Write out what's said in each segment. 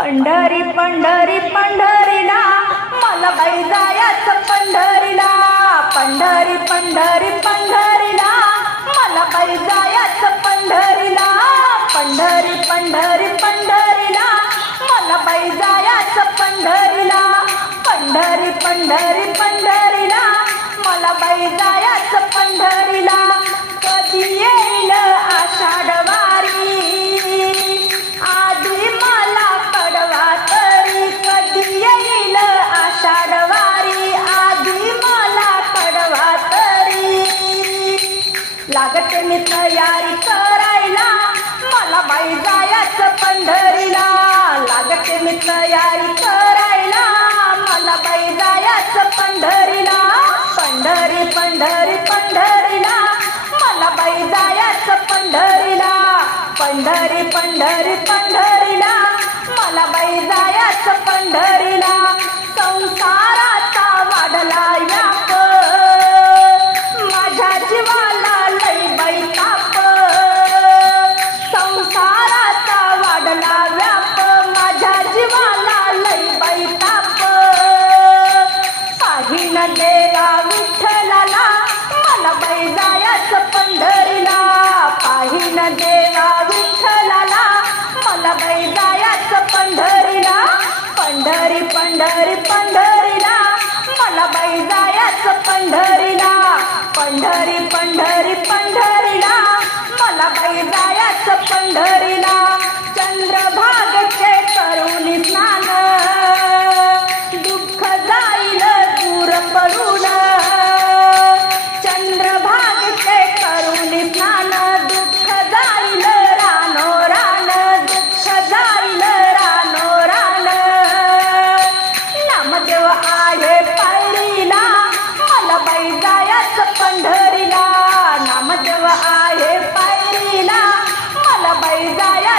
पंढरी पंढरी पंढरीला. मला बाई जायचं पंढरीला. पंढरी पंढरी पंढरीला. मला बाई जायचं पंढरीला. पंढरी पंढरी पंढरीला. मला बाई जायचं पंढरीला. पंढरी पंढरी पंढरीला. मला बाई जायचं पंढरीला. लागते मी तयारी करायला मला बाई जायचं पंढरीला. लागते मी तयारी करायला मला बाई जायचं पंढरीला. पंढरी पंढरी पंढरीला. मला बाई जायचं पंढरीला. पंढरी पंढरी पंढरीला. मला बाई जायचं पंढरीला. पंढरी पंढरीला. मला बाई जायचं पंढरीला. पंढरी पंढरी पंढरीला. मला बाई जायचं पंढरीला. चंद्रभागचे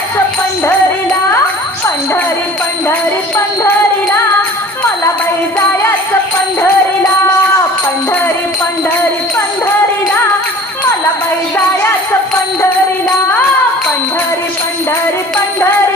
जायच पंढरीला. पंढरी पंढरी पंढरीला. मला बाई जायच पंढरीला. पंढरी पंढरी पंढरीला. मला बाई जायच पंढरीला. पंढरी पंढरी पंढरी.